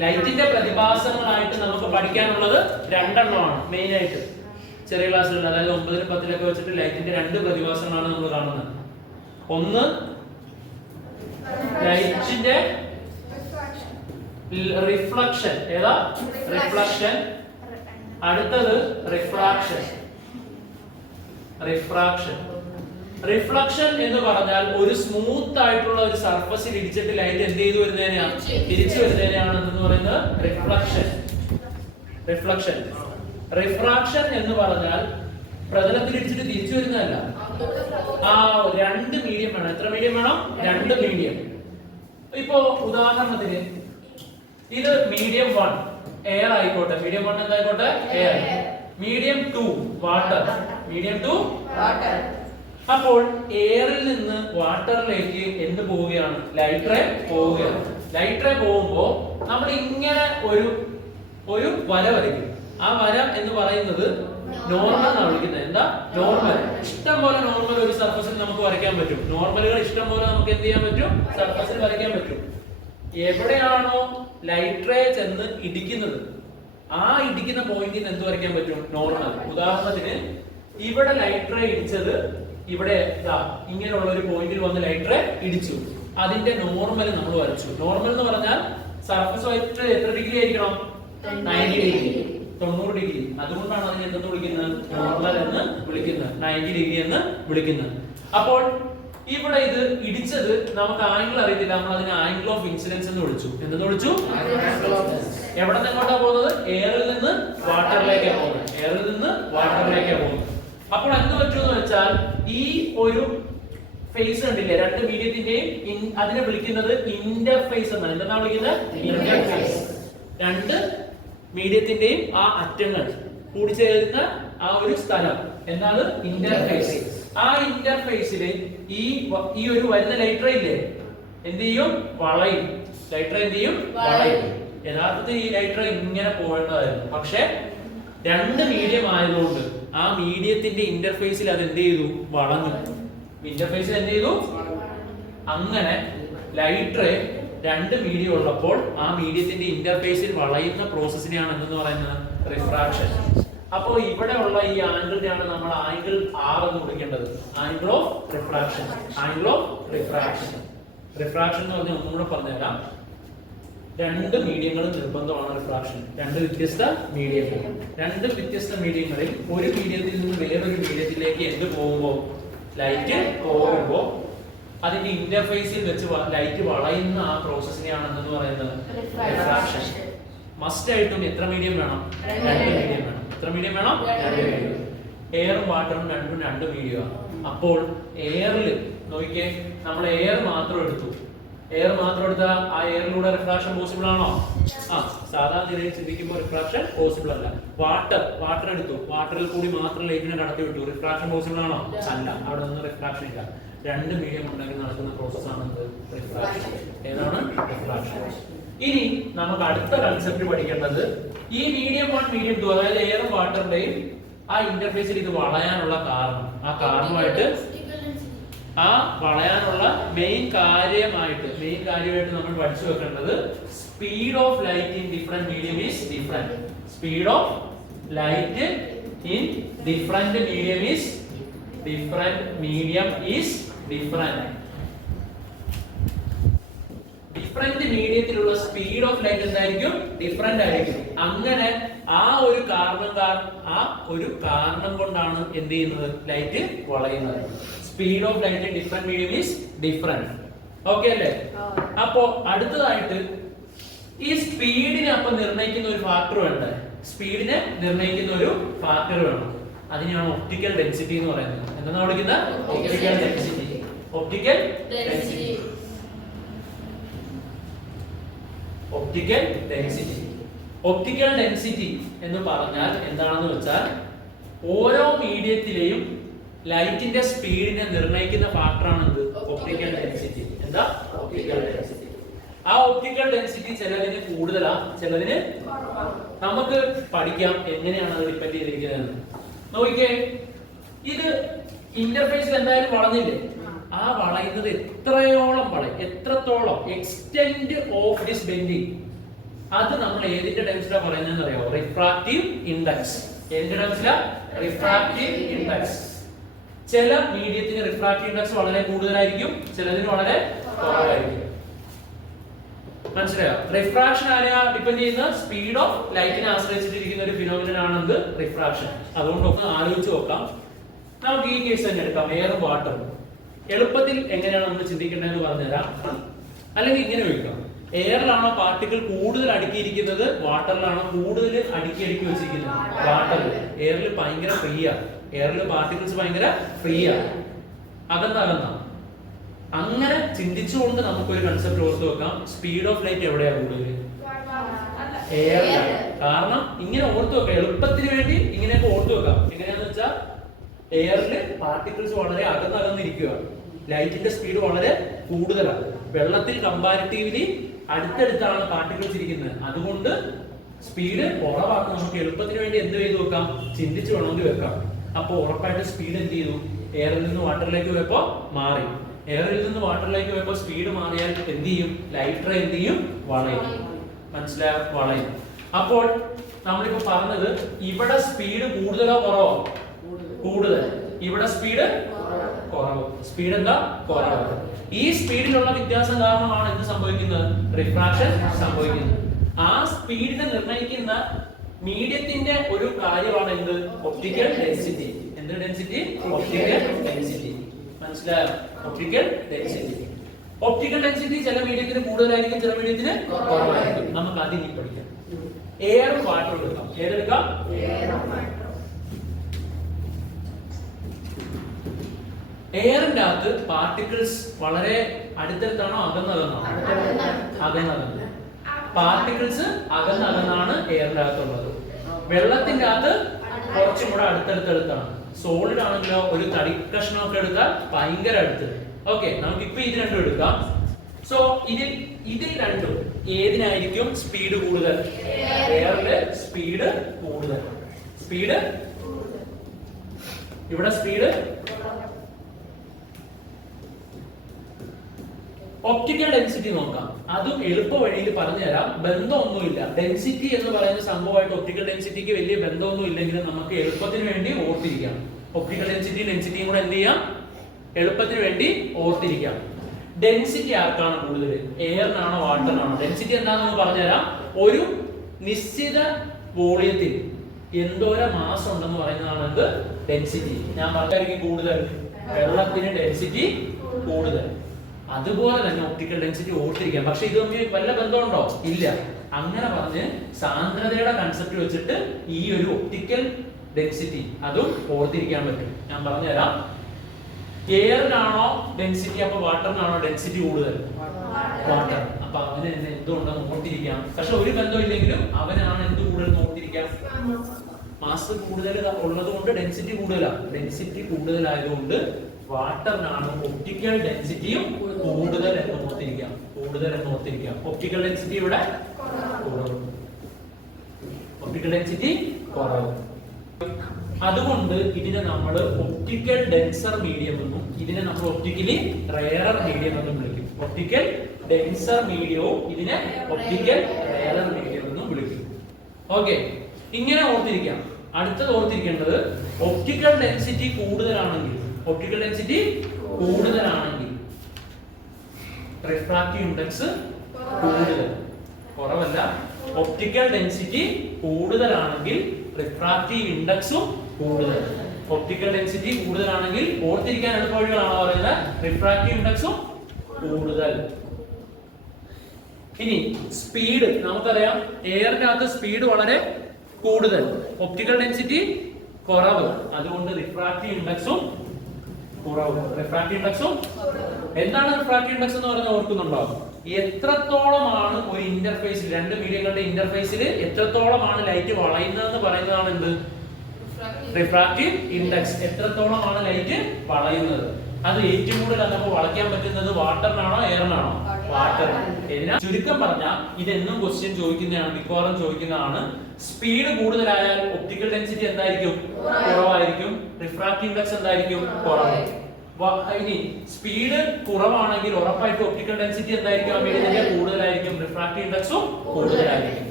ലൈറ്റിന്റെ പ്രതിഭാസങ്ങളായിട്ട് നമുക്ക് പഠിക്കാനുള്ളത് രണ്ടെണ്ണമാണ് മെയിൻ ആയിട്ട് ചെറിയ ക്ലാസ്സിലുള്ള, അതായത് 9 10 വെച്ചിട്ട് ലൈറ്റിന്റെ രണ്ട് പ്രതിഭാസങ്ങളാണ് നമ്മൾ കാണുന്നത്. ഒന്ന് ലൈറ്റിന്റെ റിഫ്ലക്ഷൻ, ഏതാ റിഫ്ലക്ഷൻ. അടുത്തത് റിഫ്രാക്ഷൻ. റിഫ്ലക്ഷൻ എന്ന് പറഞ്ഞാൽ ഒരു സ്മൂത്ത് ആയിട്ടുള്ള ഒരു സർഫസിൽ ഇടിച്ചിട്ട് ലൈറ്റ് എന്ത് ചെയ്തു വരുന്നതിനെയാണ്, തിരിച്ചു വരുന്നതിനെയാണ് എന്ന് പറയുന്നത് റിഫ്ലക്ഷൻ. റിഫ്രാക്ഷൻ എന്ന് പറഞ്ഞാൽ പ്രതലത്തിൽ ഇടിച്ചിട്ട് തിരിച്ചു വരുന്നതല്ല. ആ രണ്ട് മീഡിയം വേണം. എത്ര മീഡിയം വേണം? രണ്ട് മീഡിയം. ഇപ്പോ ഉദാഹരണത്തിന് ഇത് മീഡിയം 1 എയർ ആയിക്കോട്ടെ. മീഡിയം 1 എന്തായിക്കോട്ടെ? Air. Medium 2 water. Medium 2 water. അപ്പോൾ എയറിൽ നിന്ന് വാട്ടറിലേക്ക് എന്ത് പോവുകയാണ്? ലൈറ്റ് റേ പോവുകയാണ്. ലൈറ്റ് റേ പോകുമ്പോ നമ്മൾ ഇങ്ങനെ ഒരു വര വരയ്ക്കും. ആ വര എന്ന് പറയുന്നത് നോർമൽ എന്നാണ് വിളിക്കുന്നത്. എന്താ നോർമൽ? ഇഷ്ടം പോലെ നോർമൽ ഒരു സർഫസിൽ നമുക്ക് വരയ്ക്കാൻ പറ്റും. നോർമലുകൾ ഇഷ്ടം പോലെ നമുക്ക് എന്ത് ചെയ്യാൻ പറ്റും? സർഫസിൽ വരയ്ക്കാൻ പറ്റും. എവിടെയാണോ ലൈറ്റ് റേ ചെന്ന് ഇടിക്കുന്നത് ആ ഇടിക്കുന്ന പോയിന്റിൽ എന്ത് വരയ്ക്കാൻ പറ്റും? നോർമൽ. ഉദാഹരണത്തിന് ഇവിടെ ലൈറ്റ് റേ ഇടിച്ചത് ഇവിടെ ഇങ്ങനെയുള്ള ഒരു പോയിന്റിൽ വന്ന് ലൈറ്റ് റേ ഇടിച്ചു. അതിന്റെ നോർമൽ നമ്മൾ വരച്ചു. നോർമൽ എന്ന് പറഞ്ഞാൽ സർഫസ് വൈറ്റ് എത്ര ഡിഗ്രി ആയിരിക്കണം? 90 ഡിഗ്രി, 90 ഡിഗ്രി. അതുകൊണ്ടാണ് അതിനെ എന്തെന്ന് വിളിക്കുന്നത്? നോർമൽ എന്ന് വിളിക്കുന്നത്, 90 ഡിഗ്രി എന്ന് വിളിക്കുന്നത്. അപ്പോൾ ഇവിടെ ഇത് ഇടിച്ചത് നമുക്ക് ആംഗിൾ അറിയത്തില്ല, നമ്മൾ അതിനെ ആംഗിൾ ഓഫ് ഇൻസിഡൻസ് എന്ന് വിളിച്ചു. എന്തെന്ന് വിളിച്ചു? എവിടെ നിന്നോട്ടാ പോകുന്നത്? എയറിൽ നിന്ന് വാട്ടറിലേക്കാണ് പോകുന്നത്. എയറിൽ നിന്ന് വാട്ടറിലേക്കാണ് പോകുന്നത്. അപ്പോൾ എന്ത് പറ്റുമെന്ന് വെച്ചാൽ ഈ ഒരു ഫേസ് കണ്ടില്ലേ, രണ്ട് മീഡിയത്തിന്റെയും അതിനെ വിളിക്കുന്നത് ഇന്റർഫേസ് എന്നാണ്. എന്താണ് വിളിക്കുന്നത്? ഇന്റർഫേസ്. രണ്ട് മീഡിയത്തിന്റെയും ആ അറ്റങ്ങൾ കൂടിച്ചേരുന്ന ആ ഒരു സ്ഥലം എന്താണ്? ഇന്റർഫേസ്. ആ ഇന്റർഫേസില് ഈ ഒരു വരുന്ന ലൈറ്റ് റേ ഇല്ലേ, എന്ത് ചെയ്യും? വളയും. ലൈറ്റ് റേ എന്ത് ചെയ്യും? വളയും. യഥാർത്ഥത്തിൽ ഈ ലൈറ്റ് റേ ഇങ്ങനെ പോകേണ്ടതായിരുന്നു. പക്ഷെ രണ്ട് മീഡിയം ആയതുകൊണ്ട് ആ മീഡിയത്തിന്റെ ഇന്റർഫേസിൽ അത് എന്ത് ചെയ്തു? വളഞ്ഞു. ഇന്റർഫേസിൽ എന്ത് ചെയ്തു? അങ്ങനെ ലൈറ്റ് റേ രണ്ട് മീഡിയം ഉള്ളപ്പോൾ ആ മീഡിയത്തിന്റെ ഇന്റർഫേസിൽ വളയുന്ന പ്രോസസ്സിനെയാണ് എന്തെന്ന് പറയുന്നത്? റിഫ്രാക്ഷൻ. അപ്പോൾ ഇവിടെ ഉള്ള ഈ ആംഗിളിനെയാണ് നമ്മൾ ആംഗിൾ R എന്ന് വിളിക്കേണ്ടത്. Angle of refraction. Angle of refraction. Refraction എന്ന് പറഞ്ഞാൽ ഒന്നുകൂടെ പറഞ്ഞുതരാം. രണ്ട് മീഡിയങ്ങളും നിർബന്ധമാണ് റിഫ്രാക്ഷൻ. രണ്ട് വ്യത്യസ്ത മീഡിയങ്ങൾ. രണ്ട് വ്യത്യസ്ത മീഡിയങ്ങളിൽ ഒരു മീഡിയത്തിൽ നിന്ന് വേറൊരു മീഡിയത്തിലേക്ക് എന്ത് പോകുമ്പോൾ, ലൈറ്റ് പോകുമ്പോൾ അതിന്റെ ഇന്റർഫേസിൽ വെച്ച് ലൈറ്റ് വളയുന്ന ആ പ്രോസസ്സിനെയാണ് എന്തെന്ന് പറയുന്നത്? റിഫ്രാക്ഷൻ. മസ്റ്റ് ആയിട്ടും എത്ര മീഡിയം വേണം? രണ്ട് മീഡിയം വേണം. എത്ര മീഡിയം വേണം? രണ്ട് മീഡിയം. എയറും വാട്ടറും രണ്ടും രണ്ട് മീഡിയമാണ്. അപ്പോൾ എയറിൽ നോക്കിക്കേ, നമ്മൾ എയർ മാത്രം എടുത്തു. എയർ മാത്രം എടുത്താൽ ആ എയറിലൂടെ റിഫ്രാക്ഷൻ പോസിബിൾ ആണോ? സാധാരണ നിലയിൽ ചിന്തിക്കുമ്പോൾ റിഫ്രാക്ഷൻ പോസിബിൾ അല്ല. വാട്ടർ എടുത്തു, വാട്ടറിൽ കൂടി മാത്രം ലൈറ്റിനെ കടത്തി വിട്ടു. റിഫ്രാക്ഷൻ പോസിബിൾ ആണോ? അല്ല. അവിടെ നിന്ന് റിഫ്രാക്ഷൻ ഇല്ല. രണ്ട് മീഡിയം ഉണ്ടെങ്കിൽ നടക്കുന്ന പ്രോസസ് ആണ് റിഫ്രാക്ഷൻ. ഏതാണ്? റിഫ്രാക്ഷൻ. ഇനി നമുക്ക് അടുത്ത കൺസെപ്റ്റ് പഠിക്കേണ്ടത് ഈ മീഡിയം 1 മീഡിയം 2 അതായത് എയറും വാട്ടറിന്റെയും ആ ഇന്റർഫേസിൽ ഇത് വളയാനുള്ള കാരണം, ആ കാരണമായിട്ട് ആ വളയാനുള്ള മെയിൻ കാര്യമായിട്ട് നമ്മൾ പഠിച്ചു വെക്കേണ്ടത് speed of light in different medium is different. Speed of light in different medium is different. Different മീഡിയത്തിലുള്ള സ്പീഡ് ഓഫ് ലൈറ്റ് എന്തായിരിക്കും? ഡിഫറെന്റ് ആയിരിക്കും. അങ്ങനെ ആ ഒരു കാരണം കൊണ്ടാണ് എന്ത് ചെയ്യുന്നത്? ലൈറ്റ് വളയുന്നത്. Speed of light in different medium is different. Okay അല്ലേ? അപ്പോ അടുത്തതായിട്ട് ഈ സ്പീഡിനെ അപ്പൊ നിർണ്ണയിക്കുന്ന ഒരു ഫാക്ടർ വേണ്ടേ? സ്പീഡിനെ നിർണ്ണയിക്കുന്ന ഒരു ഫാക്ടർ വേണം. അതിനെയാണ് ഒപ്റ്റിക്കൽ ഡെൻസിറ്റി എന്ന് പറയുന്നത്. എന്താണ് വിളിക്കുന്നത്? Optical density. Optical density. Optical density. Optical density എന്ന് പറഞ്ഞാൽ എന്താണെന്ന് വെച്ചാൽ ഓരോ മീഡിയത്തിലെയും ലൈറ്റിന്റെ സ്പീഡിനെ നിർണ്ണയിക്കുന്ന ഫാക്ടറാണ് എന്ത്? Optical density. എന്താ? Optical density. ആ ഒപ്റ്റിക്കൽ ഡെൻസിറ്റി ചിലതിന് കൂടുതലാ, ചിലതിന് നമുക്ക് പഠിക്കാം എങ്ങനെയാണ് അത് ഡിപ്പെൻഡ് ചെയ്തിരിക്കുന്നത്. നോക്കിക്കേ, ഇത് ഇന്റർഫേസിൽ എന്തായാലും വളഞ്ഞില്ലേ? ആ വളയുന്നത് എത്രത്തോളം എക്സ്റ്റെൻഡ് ഓഫ് ദിസ് ബെൻഡിങ് അത് നമ്മൾ ഏതിന്റെ ടൈംസിലാണ് പറയുന്നതെന്ന് അറിയോ? Refractive index. ഏതിന്റെ ടൈംസിലാണ്? Refractive index. ചില മീഡിയത്തിന് റിഫ്രാക്റ്റീവ് ഇൻഡെക്സ് വളരെ കൂടുതലായിരിക്കും, ചിലതിന് വളരെ കുറവായിരിക്കും. മനസ്സിലായോ? റിഫ്രാക്ഷൻ ആരെയാ ഡിപെൻഡ് ചെയ്യുന്ന? സ്പീഡ് ഓഫ് ലൈറ്റിനെ ആശ്രയിച്ചിട്ടിരിക്കുന്ന ഒരു ഫിനോമിനൻ ആണ് എന്ത്? റിഫ്രാക്ഷൻ. അതുകൊണ്ട് ഒന്ന് ആലോചിച്ച് നോക്കാം. നമുക്ക് ഈ കേസ് തന്നെ എടുക്കാം, എയറും വാട്ടറും. എളുപ്പത്തിൽ എങ്ങനെയാണ് നമ്മൾ ചിന്തിക്കേണ്ടതെന്ന് പറഞ്ഞുതരാം. അല്ലെങ്കിൽ ഇങ്ങനെ ചോദിക്കാം, എയറിലാണോ പാർട്ടിക്കിൾ കൂടുതൽ അടുക്കിയിരിക്കുന്നത്, വാട്ടറിലാണോ കൂടുതൽ അടുക്കി വെച്ചിരിക്കുന്നത്? വാട്ടറിൽ. എയറിൽ ഭയങ്കര ഫ്രീയാ, എയറിൽ പാർട്ടിക്കിൾസ് ഭയങ്കര ഫ്രീയാ, അകന്ന. അങ്ങനെ ചിന്തിച്ചുകൊണ്ട് നമുക്കൊരു കൺസെപ്റ്റ് ഓർത്ത് വെക്കാം. സ്പീഡ് ഓഫ് ലൈറ്റ് എവിടെയാ കൂടുതൽ? എയറിലാണ്. കാരണം ഇങ്ങനെ ഓർത്ത് വെക്കാം, എളുപ്പത്തിന് വേണ്ടി ഇങ്ങനെയൊക്കെ ഓർത്ത് വെക്കാം. എങ്ങനെയാന്ന് വെച്ചാൽ എയറിൽ പാർട്ടിക്കിൾസ് വളരെ അകന്നിരിക്കുകയാണ്, ലൈറ്റിന്റെ സ്പീഡ് വളരെ കൂടുതലാണ്. വെള്ളത്തിൽ കമ്പാരിറ്റീവ്ലി അടുത്തടുത്താണ് പാർട്ടിക്കിൾസ് ഇരിക്കുന്നത്, അതുകൊണ്ട് സ്പീഡ് കുറവാക്കാൻ നമുക്ക് എളുപ്പത്തിന് വേണ്ടി എന്ത് ചെയ്തു വെക്കാം? ചിന്തിച്ചു വേണമെങ്കിൽ വെക്കാം. അപ്പൊ ഉറപ്പായിട്ട് സ്പീഡ് എന്ത് ചെയ്തു? എയറിൽ നിന്ന് വാട്ടറിലേക്ക് പോയപ്പോ മാറി. എയറിൽ നിന്ന് വാട്ടറിലേക്ക് പോയപ്പോ സ്പീഡ് മാറിയാൽ എന്ത് ചെയ്യും? ലൈറ്റ് റേ എന്ത് ചെയ്യും? വളയും. മനസ്സിലായോ? വളയും. അപ്പോൾ നമ്മളിപ്പോ പറഞ്ഞത് ഇവിടെ സ്പീഡ് കൂടുതലോ കുറവോ? കൂടുതൽ. ഇവിടെ സ്പീഡ് കുറവ്. സ്പീഡ് എന്താ? കുറവ്. ഈ സ്പീഡിലുള്ള വ്യത്യാസം കാരണമാണ് എന്ത് സംഭവിക്കുന്നത്? റിഫ്രാക്ഷൻ സംഭവിക്കുന്നത്. ആ സ്പീഡിനെ നിർണ്ണയിക്കുന്ന മീഡിയത്തിന്റെ ഒരു കാര്യമാണ് എന്ത്? Optical density. എന്ത് ഡെൻസിറ്റി? Optical density. മനസ്സിലായോ? Optical density. ഒപ്റ്റിക്കൽ ഡെൻസിറ്റി ചില മീഡിയത്തിന് കൂടുതലായിരിക്കും, ചില മീഡിയത്തിന് കുറവായിരിക്കും. നമുക്ക് അതിനി പഠിക്കാം. എയറും വാട്ടറും എടുക്കാം. ഏതെടുക്കാം? എയറിന്റെ അകത്ത് പാർട്ടിക്കിൾസ് വളരെ അടുത്തടുത്താണോ അകന്നകന്നാണോ? അകന്നകന്ന്. പാർട്ടിക്കിൾസ് അകന്നകന്നാണ് എയറിന്റെ അകത്തുള്ളത്. വെള്ളത്തിന്റെ അകത്ത് കുറച്ചും കൂടെ അടുത്തടുത്താണ്. സോളിഡ് ആണെങ്കിലോ ഒരു തടി കഷ്ണമൊക്കെ എടുത്താൽ ഭയങ്കര അടുത്ത്. ഓക്കെ, നമുക്ക് ഇപ്പൊ ഇത് രണ്ടും എടുക്കാം. സോ ഇതിൽ രണ്ടും ഏതിനായിരിക്കും സ്പീഡ് കൂടുതൽ? എയറില് സ്പീഡ് കൂടുതൽ. സ്പീഡ് ഇവിടെ സ്പീഡ്. ഒപ്റ്റിക്കൽ ഡെൻസിറ്റി നോക്കാം. അതും എളുപ്പ വഴിയിൽ പറഞ്ഞു തരാം. ബന്ധമൊന്നുമില്ല. ഡെൻസിറ്റി എന്ന് പറയുന്ന സംഭവമായിട്ട് ഒപ്റ്റിക്കൽ ഡെൻസിറ്റിക്ക് വലിയ ബന്ധമൊന്നും ഇല്ലെങ്കിലും നമുക്ക് എളുപ്പത്തിന് വേണ്ടി ഓർത്തിരിക്കാം. ഒപ്റ്റിക്കൽ ഡെൻസിറ്റിയും കൂടെ എന്ത് ചെയ്യാം? എളുപ്പത്തിന് വേണ്ടി ഓർത്തിരിക്കാം. ഡെൻസിറ്റി ആർക്കാണ് കൂടുതൽ? എയറിനാണോ വാട്ടറിനാണോ? ഡെൻസിറ്റി എന്താണെന്ന് പറഞ്ഞുതരാം. ഒരു നിശ്ചിത വോളിയത്തിൽ എന്തോരം മാസ് ഉണ്ടെന്ന് പറയുന്നതാണ് എന്ത്? ഡെൻസിറ്റി. ഞാൻ പറഞ്ഞായിരിക്കും കൂടുതൽ. വെള്ളത്തിന് ഡെൻസിറ്റി കൂടുതൽ. അതുപോലെ തന്നെ ഒപ്റ്റിക്കൽ ഡെൻസിറ്റി ഓർത്തിരിക്കാം. പക്ഷെ ഇത് തമ്മിൽ വല്ല ബന്ധമുണ്ടോ? ഇല്ല. അങ്ങനെ പറഞ്ഞ് സാന്ദ്രതയുടെ കൺസെപ്റ്റ് വെച്ചിട്ട് ഈ ഒരു ഒപ്റ്റിക്കൽ ഡെൻസിറ്റി അതും ഓർത്തിരിക്കാൻ പറ്റും. ഞാൻ പറഞ്ഞുതരാം. എയറിനാണോ ഡെൻസിറ്റി, അപ്പൊ വാട്ടറിനാണോ ഡെൻസിറ്റി കൂടുതൽ? വാട്ടർ. അപ്പൊ അവന് എന്തുകൊണ്ടെന്ന് ഓർത്തിരിക്കാം. പക്ഷെ ഒരു ബന്ധം ഇല്ലെങ്കിലും അവനാണ് എന്ത് കൂടുതൽ ഓർത്തിരിക്കാം? മാസ് കൂടുതൽ ഉള്ളത് കൊണ്ട് ഡെൻസിറ്റി കൂടുതലാണ്. ഡെൻസിറ്റി കൂടുതലായതുകൊണ്ട് വാട്ടറിനാണ് ഒപ്റ്റിക്കൽ ഡെൻസിറ്റിയും കൂടുതൽ എന്ന് ഓർത്തിരിക്കാം. കൂടുതൽ എന്ന് ഓർത്തിരിക്കാം. ഒപ്റ്റിക്കൽ ഡെൻസിറ്റി ഇവിടെ കുറവ്. ഒപ്റ്റിക്കൽ ഡെൻസിറ്റി കുറവ്. അതുകൊണ്ട് ഇതിനെ നമ്മൾ ഒപ്റ്റിക്കൽ ഡെൻസർ മീഡിയം എന്നും ഇതിനെ നമ്മൾ ഒപ്റ്റിക്കലി റെയറർ മീഡിയം എന്നും വിളിക്കും. ഒപ്റ്റിക്കൽ ഡെൻസർ മീഡിയവും ഇതിനെ ഒപ്റ്റിക്കൽ റെയറർ മീഡിയം എന്നും വിളിക്കും. ഓക്കെ, ഇങ്ങനെ ഓർത്തിരിക്കാം. അടുത്തത് ഓർത്തിരിക്കേണ്ടത് ഒപ്റ്റിക്കൽ ഡെൻസിറ്റി കൂടുതലാണെങ്കിൽ റിഫ്രാക്റ്റീവ് ഇൻഡെക്സ് കൂടുതൽ. കുറവല്ല. ഒപ്റ്റിക്കൽ ഡെൻസിറ്റി കൂടുതലാണെങ്കിൽ റിഫ്രാക്റ്റീവ് ഇൻഡെക്സും കൂടുതൽ. ഒപ്റ്റിക്കൽ ഡെൻസിറ്റി കൂടുതലാണെങ്കിൽ ഓർത്തിരിക്കാൻ എളുപ്പവഴികളാണ് പറയുന്നത്. റിഫ്രാക്റ്റീവ് ഇൻഡെക്സും കൂടുതൽ. ഇനി സ്പീഡ് നമുക്കറിയാം. എയറിന്റെ അകത്ത് സ്പീഡ് വളരെ കൂടുതൽ, ഒപ്റ്റിക്കൽ ഡെൻസിറ്റി കുറവ്. അതുകൊണ്ട് റിഫ്രാക്റ്റീവ് ഇൻഡെക്സും കുറവ്. റിഫ്രാക്റ്റീവ് ഇൻഡെക്സും എന്താണ് റിഫ്രാക്റ്റീവ് ഇൻഡെക്സ് എന്ന് പറഞ്ഞാൽ ഓർക്കുന്നുണ്ടോ? എത്രത്തോളമാണ് ഒരു ഇന്റർഫേസിൽ, രണ്ട് മീഡിയങ്ങളുടെ ഇന്റർഫേസിൽ എത്രത്തോളമാണ് ലൈറ്റ് വളയുന്നതെന്ന് പറയുന്നതാണ് എന്ത്? Refractive index. എത്രത്തോളമാണ് ലൈറ്റ് വളയുന്നത്. അത് ഏറ്റവും കൂടുതൽ നമുക്ക് വളയ്ക്കാൻ പറ്റുന്നത് വാട്ടറിനാണോ എയറിനാണോ? വാട്ടർ. ചുരുക്കം പറഞ്ഞാൽ ഇതെന്നും ക്വസ്റ്റ്യൻ ചോദിക്കുന്നതാണ്, മിക്കവാറും ചോദിക്കുന്നതാണ്. സ്പീഡ് കൂടുതലായാൽ ഒപ്റ്റിക്കൽ ഡെൻസിറ്റി എന്തായിരിക്കും? കുറവായിരിക്കും. റിഫ്രാക്റ്റീവ് ഇൻഡെക്സ് എന്തായിരിക്കും? കുറവ്. ഇനി സ്പീഡ് കുറവാണെങ്കിൽ ഉറപ്പായിട്ടും ഒപ്റ്റിക്കൽ ഡെൻസിറ്റി എന്തായിരിക്കും ആ മീഡിയത്തിന്റെ കൂടുതലായിരിക്കും, റിഫ്രാക്റ്റീവ് ഇൻഡെക്സും കൂടുതലായിരിക്കും.